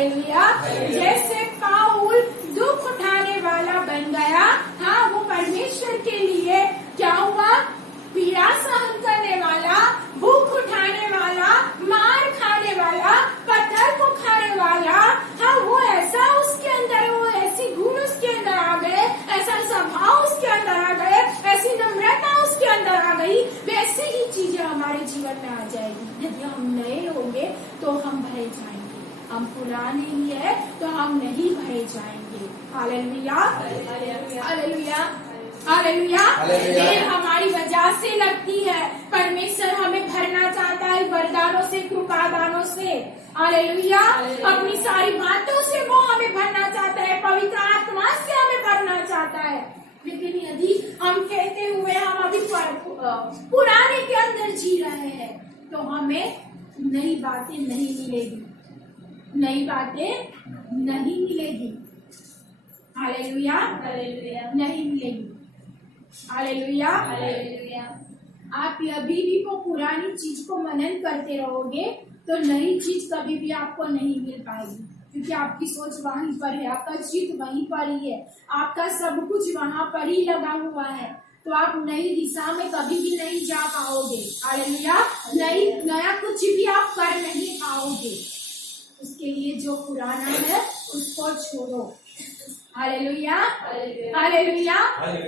Hallelujah. जैसे पाउल दुख उठाने वाला बन गया, हाँ वो परमेश्वर के लिए क्या हुआ, पीड़ा सहन करने वाला, भूख उठाने वाला, मार खाने वाला, पत्थर को खाने वाला, हाँ वो ऐसा उसके अंदर, वो ऐसी गुण उसके अंदर आ गए, ऐसा स्वभाव उसके अंदर आ गए, ऐसी नम्रता उसके अंदर आ गई। वैसे ही चीजें हमारे जीवन में आ जाएगी। यदि हम नए होंगे तो हम भरे जाएंगे, हम पुराने ही है तो हम नहीं भरे जाएंगे। Hallelujah, hallelujah, hallelujah. देर हमारी वजह से लगती है। परमेश्वर हमें भरना चाहता है वरदानों से, कृपादानों से। हालेलुया। अपनी सारी बातों से वो हमें भरना चाहता है, पवित्र आत्मा से हमें भरना चाहता है। लेकिन यदि हम कहते हुए हम अभी पुराने के अंदर जी रहे हैं तो हमें नई बातें नहीं मिलेगी, नई बातें नहीं मिलेगी। हालेलुया, नहीं मिलेगी। Hallelujah, hallelujah. आप अभी भी वो पुरानी चीज को मनन करते रहोगे तो नई चीज कभी भी आपको नहीं मिल पाएगी, क्योंकि आपकी सोच वहीं पर है, आपका चित्त वहीं पर ही है, आपका सब कुछ वहां पर ही लगा हुआ है। तो आप नई दिशा में कभी भी नहीं जा पाओगे। हालेलुया। नया कुछ भी आप कर नहीं पाओगे। उसके लिए जो पुराना है उसको छोड़ो। Hallelujah, hallelujah.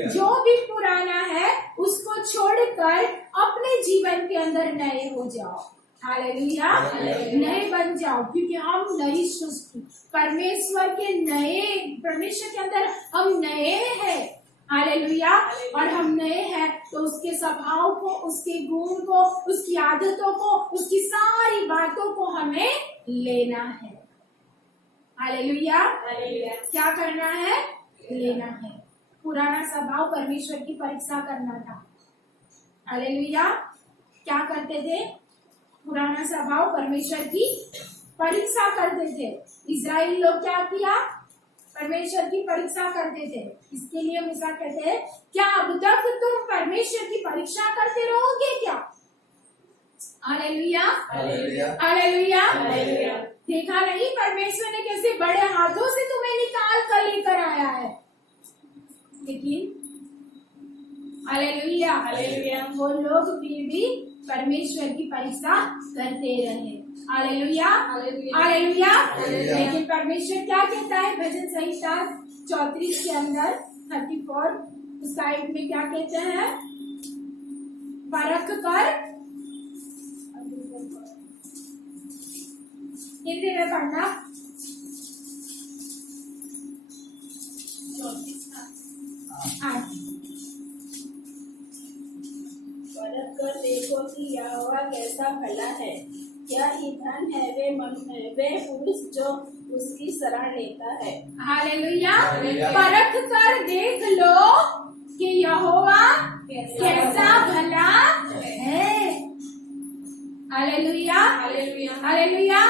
जो भी पुराना है उसको छोड़कर अपने जीवन के अंदर नए हो जाओ। हालेलुया, नए बन जाओ, क्योंकि हम नई सृष्टि, परमेश्वर के अंदर हम नए हैं। हालेलुया। और हम नए हैं तो उसके स्वभाव को, उसके गुण को, उसकी आदतों को, उसकी सारी बातों को हमें लेना है। हालेलुया। क्या करना है? लेना है। पुराना स्वभाव परमेश्वर की परीक्षा करना था। हालेलुया। क्या करते थे? पुराना स्वभाव परमेश्वर की परीक्षा करते थे। इजराइल लोग क्या किया? परमेश्वर की परीक्षा करते थे। इसके लिए मूसा कहते हैं, क्या अब तक तुम परमेश्वर की परीक्षा करते रहोगे क्या? Hallelujah, hallelujah. देखा नहीं परमेश्वर ने कैसे बड़े हाथों से तुम्हें निकाल कर लेकर आया है। लेकिन हालेलुया, हालेलुया, वो लोग फिर भी परमेश्वर की परीक्षा करते रहे। Hallelujah, hallelujah. लेकिन परमेश्वर क्या कहता है? भजन संहिता 34 के अंदर 34 साइड में क्या कहते हैं? परख कर, हिंदी में पढ़ना। परख कर देखो कि यहोवा कैसा भला है, क्या ही धन है वे पुरुष जो उसकी शरण लेता है। हालेलुया। परख कर देख लो कि यहोवा कैसा भला है। Hallelujah, hallelujah.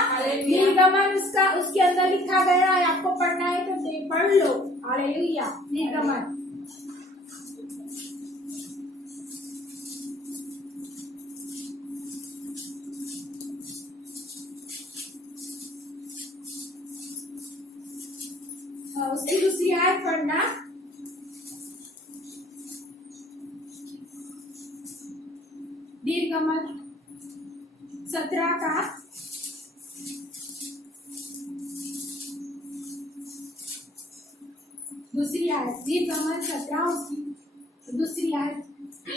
निर्गमन उसके अंदर लिखा गया है, आपको पढ़ना है तो पढ़ लो। हालेलुया। निर्गमन उसकी दूसरी आयत पढ़ना। निर्गमन 17 का दूसरी आयत। निर्गमन 17 उसकी दूसरी आयत।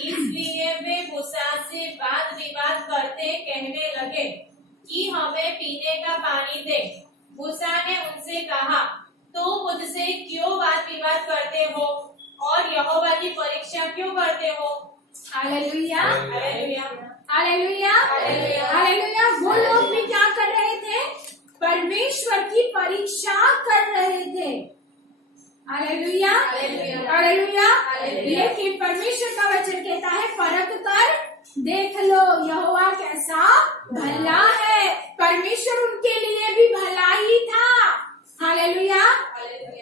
इसलिए वे मूसा से वाद विवाद करते कहने लगे कि हमें पीने का पानी दे। मूसा ने उनसे कहा, तो मुझसे क्यों वाद विवाद करते हो और यहोवा की परीक्षा क्यों करते हो? Hallelujah, hallelujah, hallelujah, hallelujah. वो लोग भी क्या कर रहे थे? परमेश्वर की परीक्षा कर रहे थे। Hallelujah, hallelujah. लेकिन परमेश्वर का वचन कहता है, परख कर देख लो यहोवा कैसा भला है। परमेश्वर उनके लिए भी भला ही था। Hallelujah,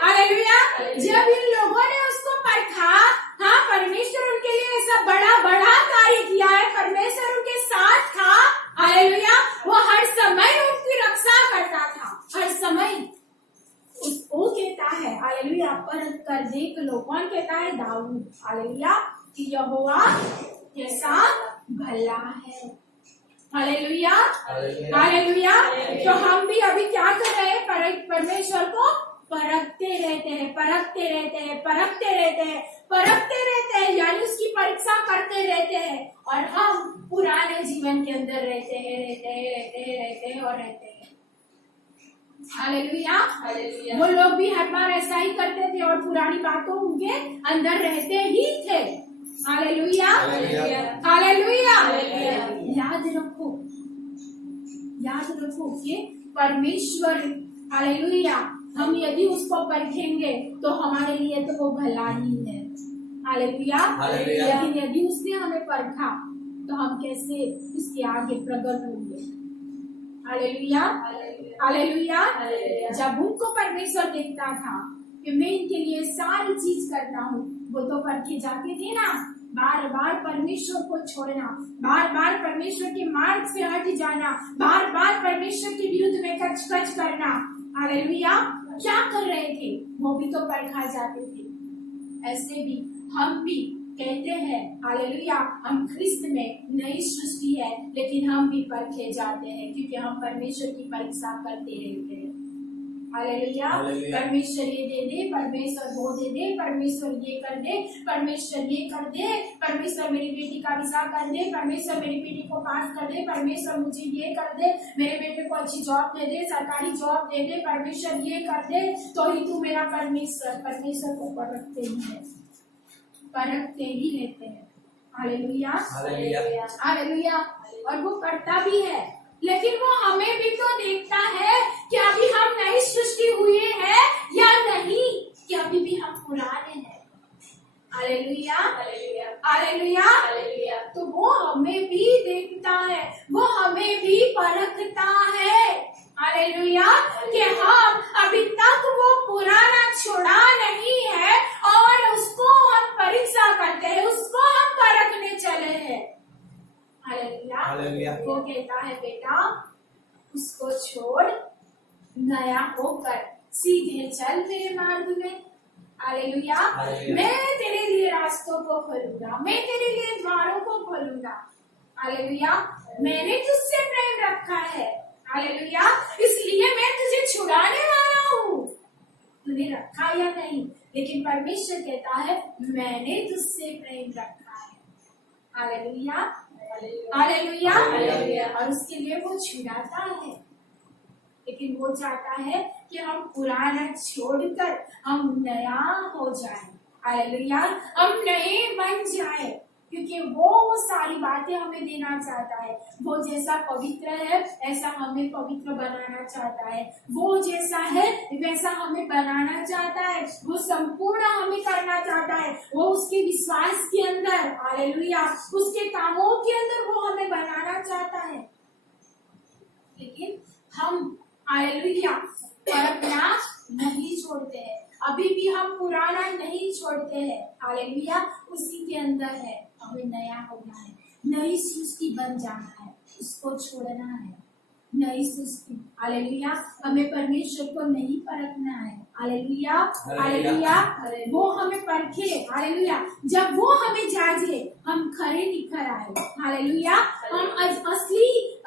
hallelujah. जब इन लोगों ने उसको परखा, हाँ परमेश्वर उनके लिए ऐसा बड़ा बड़ा कार्य किया है, परमेश्वर उनके साथ था। हालेलुया। वो हर समय उनकी रक्षा करता था, हर समय हालेलुया परख कर देख लो। कौन कहता है? दाऊद। हालेलुया कि यहोवा कैसा भला है। Hallelujah hallelujah. तो हम भी अभी क्या कर रहे हैं? परमेश्वर को परखते रहते हैं, परखते रहते हैं, परखते रहते हैं, परखते रहते हैं, यानी उसकी परीक्षा करते रहते हैं। और हम पुराने जीवन के अंदर रहते हैं, रहते हैं, रहते हैं, रहते हैं और रहते हैं। हालेलुया। वो लोग भी हर बार ऐसा ही करते थे और पुरानी बातों उनके अंदर रहते ही थे। Hallelujah hallelujah. याद रखो, याद रखो कि परमेश्वर, हालेलुया, हम यदि उसको परखेंगे तो हमारे लिए तो वो भला ही है। हालेलुया। लेकिन यदि उसने हमें परखा तो हम कैसे उसके आगे प्रकट होंगे? Hallelujah hallelujah. जब उनको परमेश्वर देखता था कि मैं इनके लिए सारी चीज करता हूँ, वो तो परखे जाते थे ना। बार बार परमेश्वर को छोड़ना, बार बार परमेश्वर के मार्ग से हट जाना, बार बार परमेश्वर के विरुद्ध में कच कच करना। हालेलुया। क्या कर रहे थे? वो भी तो परखा जाते थे। ऐसे भी हम भी कहते हैं हालेलुया हम ख्रिस्त में नई सृष्टि है, लेकिन हम भी परखे जाते हैं क्योंकि हम परमेश्वर की परीक्षा करते रहते हैं। हालेलुया। परमेश्वर ये दे दे, परमेश्वर वो दे दे, परमेश्वर ये कर दे, परमेश्वर ये कर दे, परमेश्वर मेरी बेटी का विवाह कर दे, परमेश्वर मेरी बेटी को पास कर दे, परमेश्वर मुझे ये कर दे, मेरे बेटे को अच्छी जॉब दे दे, सरकारी जॉब दे दे, परमेश्वर ये कर दे, तो ही तू मेरा परमेश्वर। परमेश्वर को परखते ही है, परखते ही रहते हैं। Hallelujah hallelujah. और वो करता भी है, लेकिन वो हमें भी तो देखता है कि अभी हम नई सृष्टि हुए हैं या नहीं, कि अभी भी हम पुराने हैं। Hallelujah hallelujah. तो वो हमें भी देखता है, वो हमें भी परखता है। हालेलुया कि हम अभी तक वो पुराना छोड़ा नहीं है और उसको हम परीक्षा करते हैं, उसको हम परखने चले हैं। हालेलुया। वो कहता है बेटा उसको छोड़, नया होकर सीधे चल मेरे मार्ग में। हालेलुया। मैं तेरे लिए रास्तों को खोलूंगा, मैं तेरे लिए द्वारों को खोलूंगा। हालेलुया। मैंने तुझसे प्रेम रखा है। हालेलुया। इसलिए मैं तुझे छुड़ाने वाला हूँ। तूने रखा या नहीं, लेकिन परमेश्वर कहता है मैंने तुझसे प्रेम रखा है। Hallelujah hallelujah. और उसके लिए वो छुड़ाता है, लेकिन वो चाहता है कि हम पुराना छोड़कर हम नया हो जाए। हालेलुया। हम नए बन जाए, क्योंकि वो सारी बातें हमें देना चाहता है। वो जैसा पवित्र है ऐसा हमें पवित्र बनाना चाहता है, वो जैसा है वैसा हमें बनाना चाहता है, वो संपूर्ण हमें करना चाहता है। वो उसके विश्वास के अंदर, हालेलुया, उसके कामों के अंदर वो हमें बनाना चाहता है। लेकिन हम हालेलुया परखना नहीं छोड़ते हैं, अभी भी हम पुराना नहीं छोड़ते हैं। हालेलुया। उसी के अंदर है, हमें नया होना है, नई सृष्टि बन जाना है, उसको छोड़ना है। नई सृष्टि, हालेलुया। हमें परमेश्वर को नहीं परखना है। Hallelujah hallelujah. वो हमें परखे, हालेलुया। जब वो हमें जांचे हम खरे निखर आए। हालेलुया। हम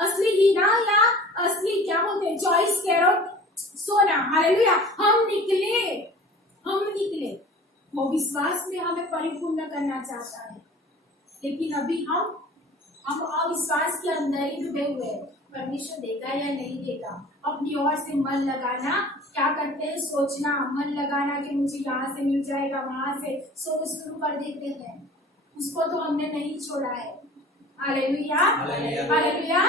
असली हीरा या असली क्या बोलते हैं, 24 कैरेट सोना, हालेलुया, हम निकले। वो विश्वास में हमें परिपूर्ण करना चाहता है, लेकिन अभी हम अविश्वास के अंदर ही डूबे हुए हैं। परमेश्वर देगा या नहीं देगा, अपनी ओर से मन लगाना, क्या करते हैं, सोचना, मन लगाना कि मुझे यहाँ से मिल जाएगा, वहां से सोच शुरू कर देते हैं। उसको तो हमने नहीं छोड़ा है। Hallelujah hallelujah.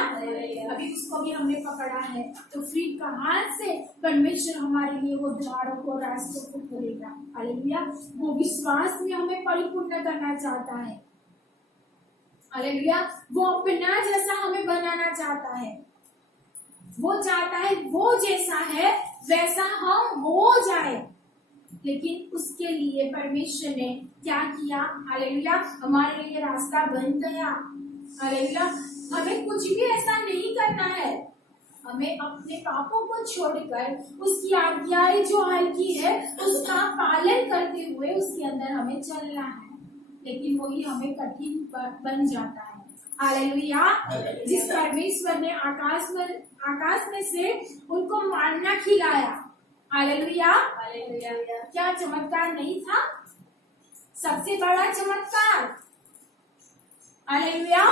अभी उसको भी हमने पकड़ा है, तो फिर कहाँ से परमेश्वर हमारे लिए वो द्वारों को, रास्तों को खोलेगा। हालेलुया। वो विश्वास में हमें परिपूर्ण करना चाहता है। हालेलुया। वो अपना जैसा हमें बनाना चाहता है, वो चाहता है वो जैसा है वैसा हम हो जाए। लेकिन उसके लिए परमेश्वर ने क्या किया, हालेलुया, हमारे लिए रास्ता बन गया। हालेलुया। हमें कुछ भी ऐसा नहीं करना है, हमें अपने पापों को छोड़कर उसकी आज्ञाएं जो हल्की है उसका पालन करते हुए उसके अंदर हमें चलना है, लेकिन वही हमें कठिन बन जाता है। हालेलुया। जिस परमेश्वर ने आकाश में से उनको मानना खिलाया, हालेलुया, क्या चमत्कार नहीं था? सबसे बड़ा चमत्कार। हालेलुया।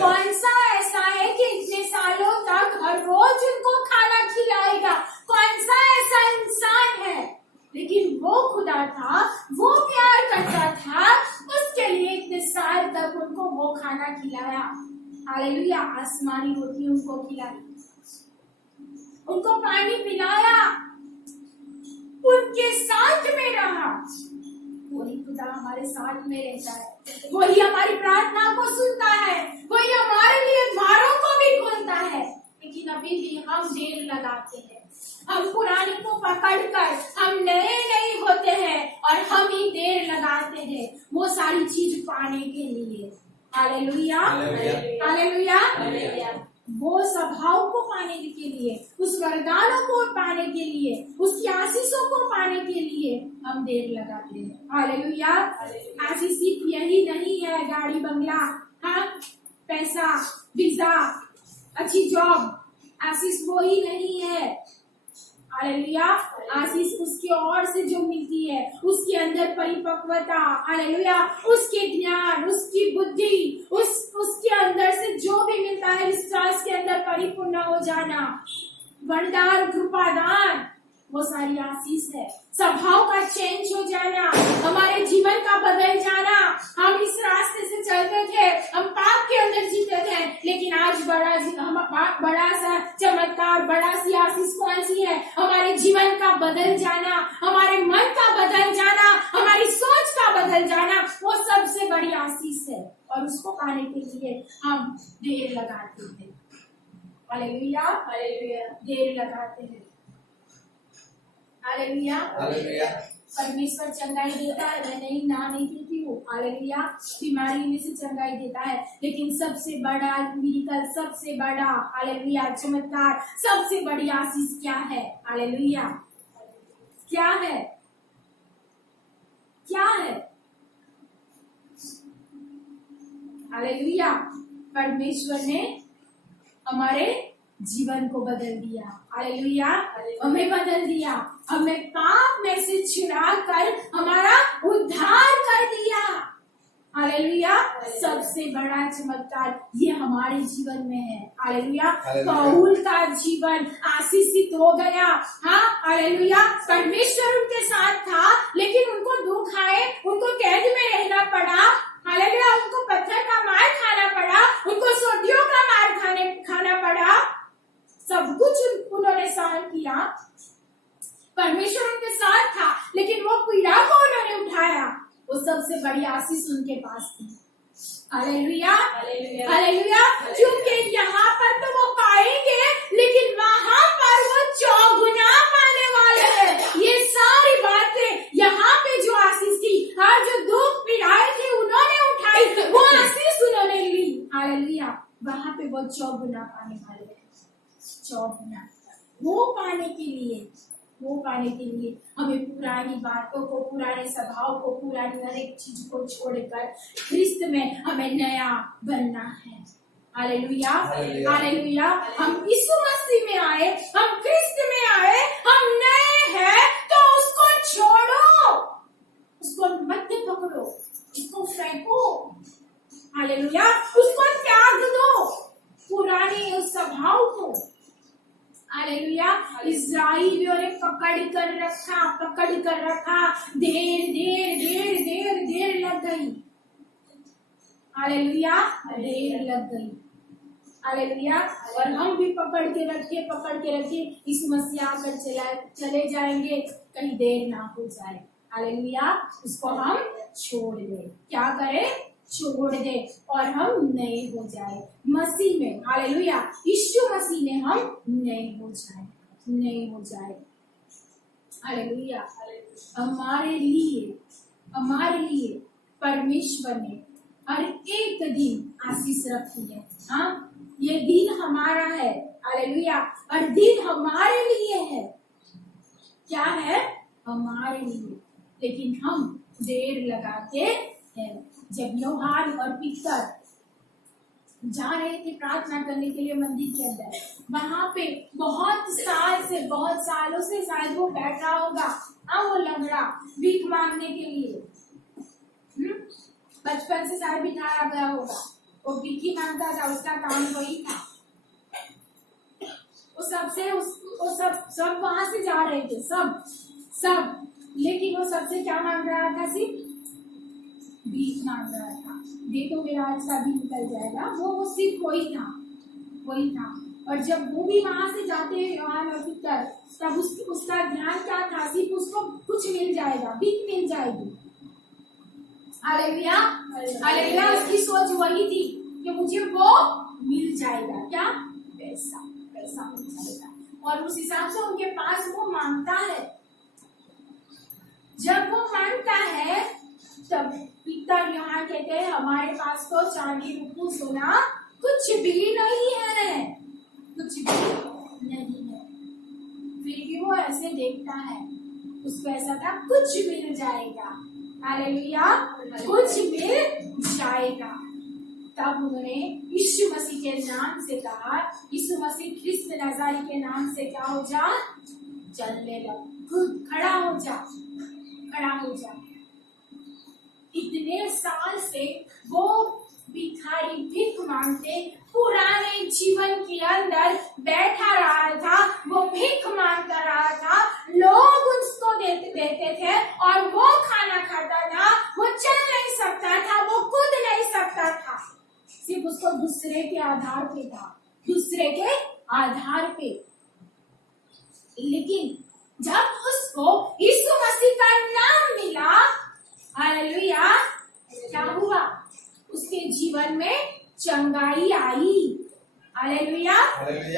कौन सा ऐसा है कि इतने सालों तक हर रोज उनको खाना खिलाएगा? कौन सा ऐसा इंसान है? लेकिन वो खुदा था, वो प्यार करता था, उसके लिए इतने साल तक उनको वो खाना खिलाया। हालेलुया। आसमानी रोटी उनको खिलाई, उनको पानी पिलाया, उनके साथ में रहा। वही खुदा हमारे साथ में रहता है, वही हमारी प्रार्थना को सुनता है, वही हमारे लिए द्वारों को भी खोलता है। लेकिन अभी भी हम देर लगाते हैं, हम पुराने को पकड़कर हम नए नहीं होते हैं और हम ही देर लगाते हैं वो सारी चीज पाने के लिए। Hallelujah, hallelujah. वो स्वभाव को पाने के लिए, उस वरदानों को पाने के लिए, उसकी आशीषों को पाने के लिए हम देर लगाते हैं। हालेलुया। आशीष सिर्फ यही नहीं है, गाड़ी बंगला, हाँ, पैसा, वीजा, अच्छी जॉब, आशीष वो ही नहीं है। हालेलुया। आशीष उसकी ओर से जो मिलती है, उसके अंदर परिपक्वता, हालेलुया, उसके ज्ञान, उसकी बुद्धि, उसके अंदर से जो भी मिलता है, विश्वास के अंदर परिपूर्ण हो जाना, वरदान, कृपादान, वो सारी आशीष है। स्वभाव का चेंज हो जाना, हमारे जीवन का बदल जाना। हम इस रास्ते से चलते थे, हम पाप के अंदर जीते थे, लेकिन आज बड़ा सा चमत्कार, बड़ा सी आशीष कौन सी है? हमारे जीवन का बदल जाना, हमारे मन का बदल जाना, हमारी सोच का बदल जाना, वो सबसे बड़ी आशीष है। और उसको पाने के लिए हम देर लगाते हैं। हालेलुया, हालेलुया, देर लगाते हैं। Hallelujah, hallelujah. परमेश्वर चंगाई देता है, मैं नहीं कहती हूँ। हालेलुया। बीमारी में से चंगाई देता है, लेकिन सबसे बड़ा मिरेकल, सबसे बड़ा, हालेलुया, चमत्कार, सबसे बड़ी आशीष क्या है? हालेलुया, क्या है? क्या है? हालेलुया। परमेश्वर ने हमारे जीवन को बदल दिया। हालेलुया। हमें बदल दिया, हमें पाप में से छुड़ा कर हमारा उद्धार कर दिया। हालेलुया। सबसे बड़ा चमत्कार ये हमारे जीवन में है। हालेलुया। पौल का जीवन आशीषित हो गया। हाँ, हालेलुया। परमेश्वर उनके साथ था, लेकिन उनको दुख आए, उनको कैद में रहना पड़ा। हालेलुया। उनको पत्थर का मार खाना पड़ा, उनको सोटियों का मार खाना पड़ा। सब कुछ उन्होंने सहन किया, परमेश्वर उनके साथ था, लेकिन वो पीड़ा को उन्होंने उठाया। वो सबसे बड़ी आशीष उनके पास थी। Hallelujah, hallelujah. क्योंकि यहाँ पर तो वो पाएंगे, लेकिन वहाँ पर वो चौगुना पाने वाले हैं। ये सारी बातें यहाँ पे जो आशीष थी, हाँ, जो दुख पीड़ाएं थी उन्होंने उठाई, वो आशीष उन्होंने ली। हालेलुया। वहाँ पे वो चौगुना पाने वाले हैं, चौगुना। वो पाने के लिए हमें पुरानी बातों को, पुराने स्वभाव को, पुरानी हर एक चीज को छोड़कर ख्रिस्त में हमें नया बनना है। Hallelujah, hallelujah. हम यीशु मसीह में आए, हम ख्रिस्त में आए, हम नए हैं, तो उसको छोड़ो, उसको मत पकड़ो, उसको फेंको। हालेलुया। उसको त्याग दो, पुराने उस स्वभाव को। हालेलुया। इस्राएलियों ने पकड़ कर रखा, देर लग गई। हालेलुया, देर लग गई। हालेलुया। और हम भी पकड़ के रखे, इस मसीह आकर चले जाएंगे, कहीं देर ना हो जाए। हालेलुया। उसको हम छोड़ दे, क्या करें? छोड़ दे और हम नए हो जाए मसीह में। हालेलुया। यीशु मसीह में हम नए हो जाए। हालेलुया। हमारे लिए परमेश्वर ने हर एक दिन आशीष रखी है। हाँ, ये दिन हमारा है। हालेलुया। और दिन हमारे लिए है। क्या है? हमारे लिए। लेकिन हम देर लगाते हैं। जब यूहान और पीतर जा रहे थे प्रार्थना करने के लिए मंदिर के अंदर, वहां पे बहुत सालों से शायद वो बैठा होगा, वो लंगड़ा भीख मांगने के लिए बचपन से शायद बिठाया गया होगा। वो भीख मांगता था, उसका काम वही था। वो सब वहां से जा रहे थे, सब लेकिन वो सबसे क्या मांग रहा था? सिर्फ भीख मांग रहा था। दे तो मेरा आज का भी निकल जाएगा। वो सिर्फ वही था। और जब वो भी वहां से जाते हैं यूहान और पीतर, तब उसका ध्यान क्या था? सिर्फ उसको कुछ मिल जाएगा, भीख मिल जाएगी। Hallelujah, hallelujah. उसकी सोच वही थी कि मुझे वो मिल जाएगा। क्या? पैसा मिल जाएगा। और उस हिसाब से उनके पास वो मांगता है। जब वो मांगता है तब पीतर यूहान कहते हैं हमारे पास तो चांदी रुपया सोना कुछ भी नहीं है, कुछ भी नहीं है। फिर भी वो ऐसे देखता है, उसको ऐसा था कुछ मिल जाएगा। हालेलुया, कुछ मिल जाएगा। तब उन्होंने यीशु मसीह के नाम से कहा, यीशु मसीह ख्रिस्त नज़ारी के नाम से क्या हो जा? चलने लग, खुद खड़ा हो जा। इतने साल से वो भिखारी भीख मांगते पुराने जीवन के अंदर बैठा रहा था। वो भीख मांगता रहा था, लोग उसको देते थे और वो खाना खाता था। वो चल नहीं सकता था, वो कूद नहीं सकता था। सिर्फ उसको दूसरे के आधार पे। लेकिन जब उसको यीशु मसीह का नाम मिला, हालेलुया, क्या हुआ? उसके जीवन में चंगाई आई। हालेलुया।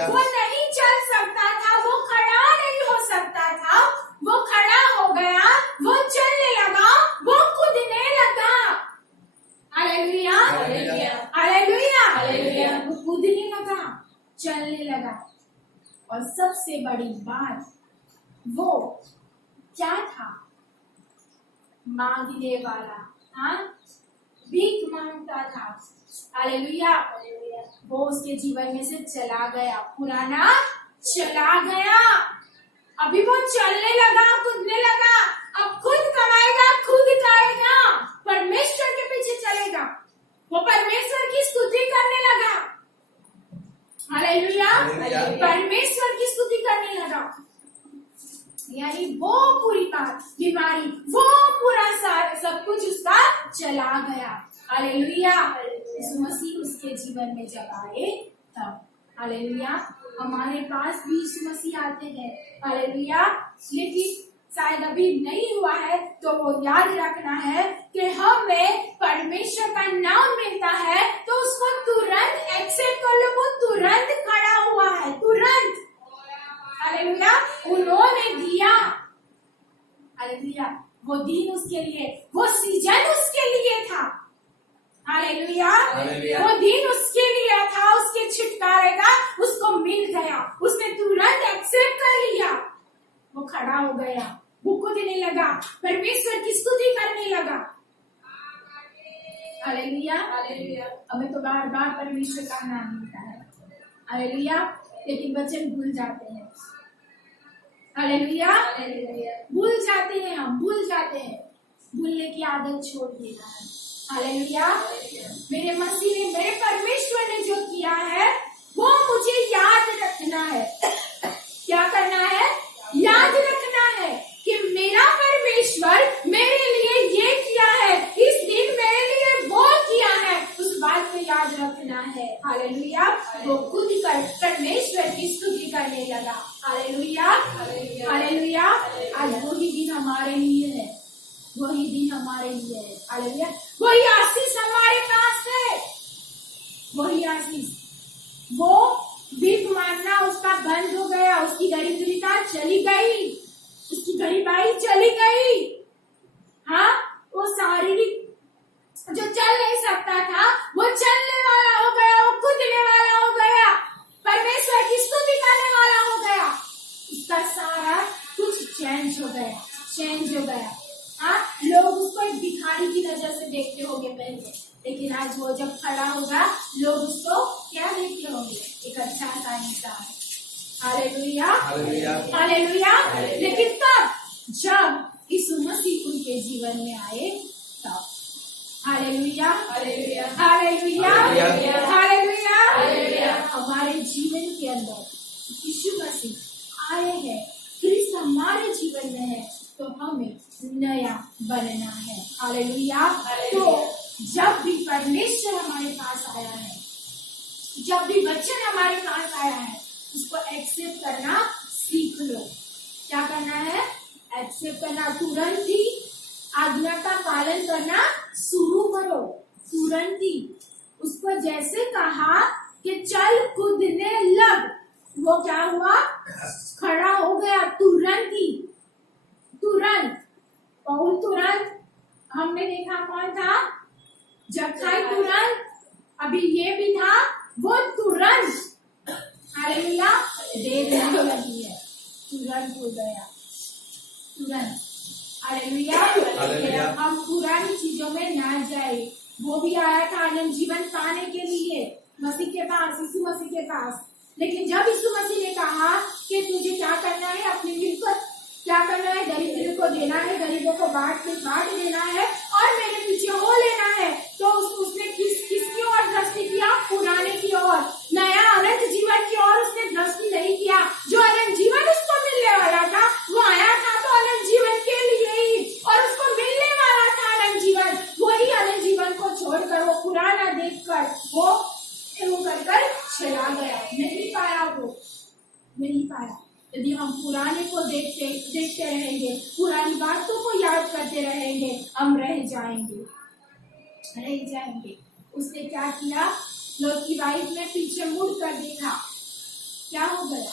वो नहीं चल सकता था, वो खड़ा नहीं हो सकता था, वो खड़ा हो गया, वो चलने लगा, वो कूदने लगा। Hallelujah, hallelujah. वो कूदने लगा, चलने लगा। और सबसे बड़ी बात वो क्या था? मांगने वाला, भीख मांगता था। हालेलुया। वो उसके जीवन में से चला गया, पुराना चला गया। अभी वो चलने लगा, कूदने लगा। अब खुद कमाएगा, खुद खाएगा, परमेश्वर के पीछे चलेगा। वो परमेश्वर की स्तुति करने लगा। हालेलुया, परमेश्वर की स्तुति करने लगा। यानी वो पूरी बीमारी, वो पूरा सब कुछ उसका चला गया। हालेलुया। यीशु मसीह उसके जीवन में जब आए तब, हालेलुया, हमारे पास भी यीशु मसीह आते हैं। हालेलुया। लेकिन शायद अभी नहीं हुआ है तो वो याद रखना है कि हमें परमेश्वर का नाम मिलता है तो उसको तुरंत एक्सेप्ट कर लो। वो तुरंत खड़ा हुआ है, तुरंत। हालेलुया। उन्होंने दिया। हालेलुया। वो दिन उसके लिए, वो सीजन उसके लिए था। हालेलुया। वो दिन उसके लिए था, उसके छुटकारे का, उसको मिल गया। उसने तुरंत एक्सेप्ट कर लिया। वो खड़ा हो गया, वो कूदने लगा, परमेश्वर की स्तुति करने लगा। हालेलुया। हमें तो बार बार परमेश्वर का नाम मिलता है। हालेलुया। लेकिन वचन भूल जाते हैं। हालेलुया। भूल जाते हैं, हम भूल जाते हैं। भूलने की आदत छोड़ देना है। हालेलुया। मेरे मसीह ने, मेरे परमेश्वर ने जो किया है वो मुझे याद रखना है। क्या करना है? याद रखना है कि मेरा परमेश्वर मेरे लिए ये किया है, इस दिन मेरे लिए वो किया है। उस बात को याद रखना है। हालेलुया। वो खुद कर परमेश्वर की स्तुति करने लगा। Hallelujah, hallelujah. आज वही दिन हमारे लिए है, वही दिन हमारे लिए है। हालेलुया। वही आशीष हमारे पास है, वही आशीष। वो भीख मांगना उसका बंद हो गया, उसकी दरिद्रता चली गई, उसकी गरीबाई चली गई। हाँ, वो शारीरिक जो चल नहीं सकता था वो चलने वाला हो गया, वो कूदने वाला हो गया, परमेश्वर की स्तुति करने वाला हो उसका सारा कुछ चेंज हो गया। हाँ, लोग उसको एक भिखारी की नजर से देखते होंगे पहले, लेकिन आज वो जब खड़ा होगा लोग उसको क्या देखते होंगे? एक अच्छा सा इंसान। Hallelujah, hallelujah. लेकिन तब जब यीशु मसीह उनके जीवन में आए तब, हालेलुया, हालेलुया, हालेलुया, हालेलुया। हमारे जीवन के अंदर यीशु मसीह आए हैं, क्रिस्त हमारे जीवन में है, तो हमें नया बनना है। हालेलुया। तो जब भी परमेश्वर हमारे पास आया है, जब भी वचन हमारे पास आया है, उसको एक्सेप्ट करना सीख लो। क्या करना है? एक्सेप्ट करना। तुरंत ही आज्ञा का पालन करना शुरू करो, तुरंत ही। उसको जैसे कहा कि चल कूदने लग, वो क्या हुआ? खड़ा हो गया तुरंत ही, तुरंत। पौल तुरंत, हमने देखा कौन था? जक्खाई तुरंत, अभी ये भी था, वो तुरंत। हालेलुया। देर नहीं लगी है, तुरंत हो गया, तुरंत। हालेलुया। हम पुरानी चीजों में ना जाए। वो भी आया था अनंत जीवन पाने के लिए मसीह के पास, यीशु मसीह के पास। लेकिन जब यीशु मसीह ने कहा कि तुझे क्या करना है, अपनी मिल्कियत क्या करना है, दरिद्र को देना है, गरीबों को बांट देना है और मेरे पीछे हो लेना है, तो उसने किसकी ओर दृष्टि किया? पुराने की ओर। नया अनंत जीवन की ओर उसने दृष्टि नहीं किया। जो अनंत जीवन उसको मिलने वाला था, वो आया था तो अनंत जीवन के लिए ही, और उसको मिलने वाला था अनंत जीवन। वही अनंत जीवन को छोड़कर, वो पुराना देखकर वो कर चला गया, नहीं पाया, वो नहीं पाया। यदि हम पुराने को देखते रहेंगे, पुरानी बातों को याद करते रहेंगे, हम रह जाएंगे। उसने क्या किया? लोट की वाइफ ने पीछे मुड़ कर देखा, क्या हो गया?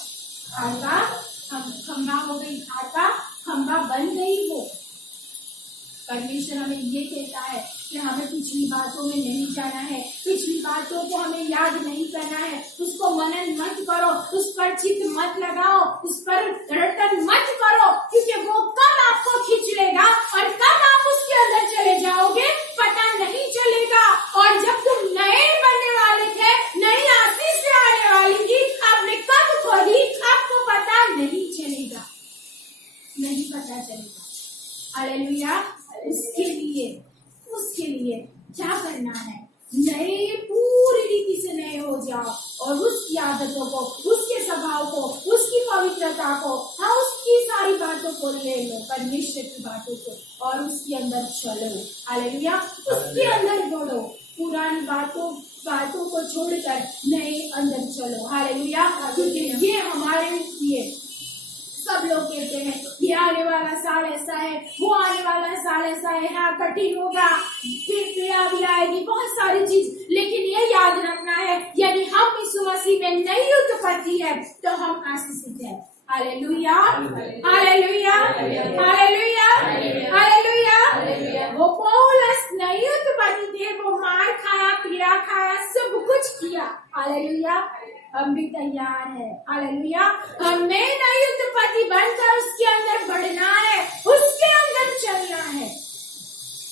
खंभा हो गई, आटा खंभा बन गई। वो परमेश्वर हमें ये कहता है कि हमें पिछली बातों में नहीं जाना है, पिछली बातों को हमें याद नहीं करना है, उसको मनन मत करो, उस पर चित्त मत लगाओ, उस पर रटन मत करो, क्योंकि वो कब आपको खींच लेगा और कब आप उसके अंदर चले जाओगे पता नहीं चलेगा। और जब तुम नए बनने वाले थे, नई आशीष से आने वाली थी, आपने कब खोली आपको पता नहीं चलेगा, नहीं पता चलेगा। हालेलुया। उसके लिए क्या करना है? नए, पूरी रीति से नए हो जाओ और उसकी आदतों को, उसके स्वभाव को, उसकी पवित्रता को, हाँ, उसकी सारी बातों को ले लो, परमेश्वर की बातों को, और उसके अंदर चलो। हालेलुया। उसके अंदर बढ़ो, पुरानी बातों को छोड़कर नए अंदर चलो। हालेलुया। क्योंकि ये हमारे लिए, सब लोग कहते हैं ये आने वाला साल ऐसा है, वो आने वाला साल ऐसा है, हाँ कठिन होगा, फिर अभी आएगी बहुत सारी चीज। लेकिन ये याद रखना है, यदि हम यीशु मसीह में नई उत्पत्ति है तो हम आशीषित है। Hallelujah, hallelujah, hallelujah, hallelujah. वो पौलुस नई उत्पत्ति थे, वो मार खाया, पीड़ा खाया, सब कुछ किया। हालेलुया। हम भी तैयार है। हालेलुया। हमें नई उत्पत्ति बनकर उसके अंदर बढ़ना है, उसके अंदर चलना है।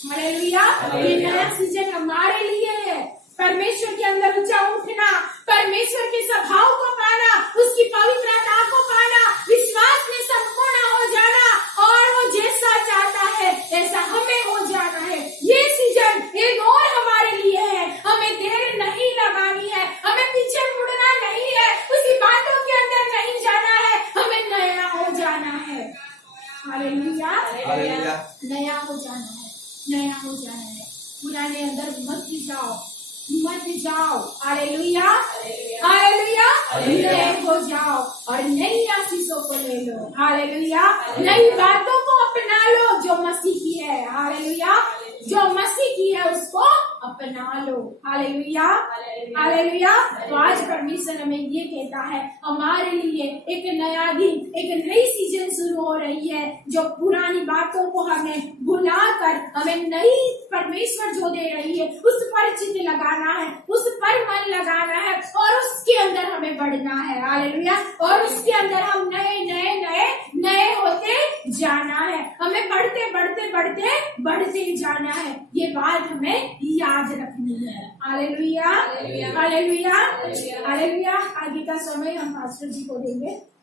हालेलुया। ये नया सीजन हमारे लिए है। परमेश्वर के अंदर ऊंचा उठना, परमेश्वर के स्वभाव को पाना, उसकी पवित्रता को पाना, विश्वास में संपूर्ण हो जाना, और वो जैसा चाहता है ऐसा हमें हो जाना है। ये सीजन एक और हमारे लिए है। हमें देर नहीं लगानी है, हमें पीछे मुड़ना नहीं है, उसी बातों के अंदर नहीं जाना है, हमें नया हो जाना है। हालेलुया। नया हो जाना है, नया हो जाना है। पुराने अंदर मत जाओ। Hallelujah, hallelujah. नए हो जाओ और नई आशीषों को ले लो। हालेलुया। नई बातों को अपना लो जो मसीह की है। हालेलुया। जो मसीह की है उसको अपना लो। Hallelujah, hallelujah. तो आज परमेश्वर हमें ये कहता है, हमारे लिए एक नया दिन, एक नई सीजन शुरू हो रही है, जो पुरानी बातों को हमें भुलाकर हमें नई परमेश्वर जो दे रही है उस पर चित्त लगाना है, उस पर मन लगाना है और उसके अंदर हमें बढ़ना है। हालेलुया। और उसके अंदर हम नए नए नए नए होते जाना है। हमें बढ़ते बढ़ते बढ़ते बढ़ते जाना है। ये बात हमें याद रखनी है। Hallelujah, hallelujah, hallelujah. आगे का समय हम पास्टर जी को देंगे।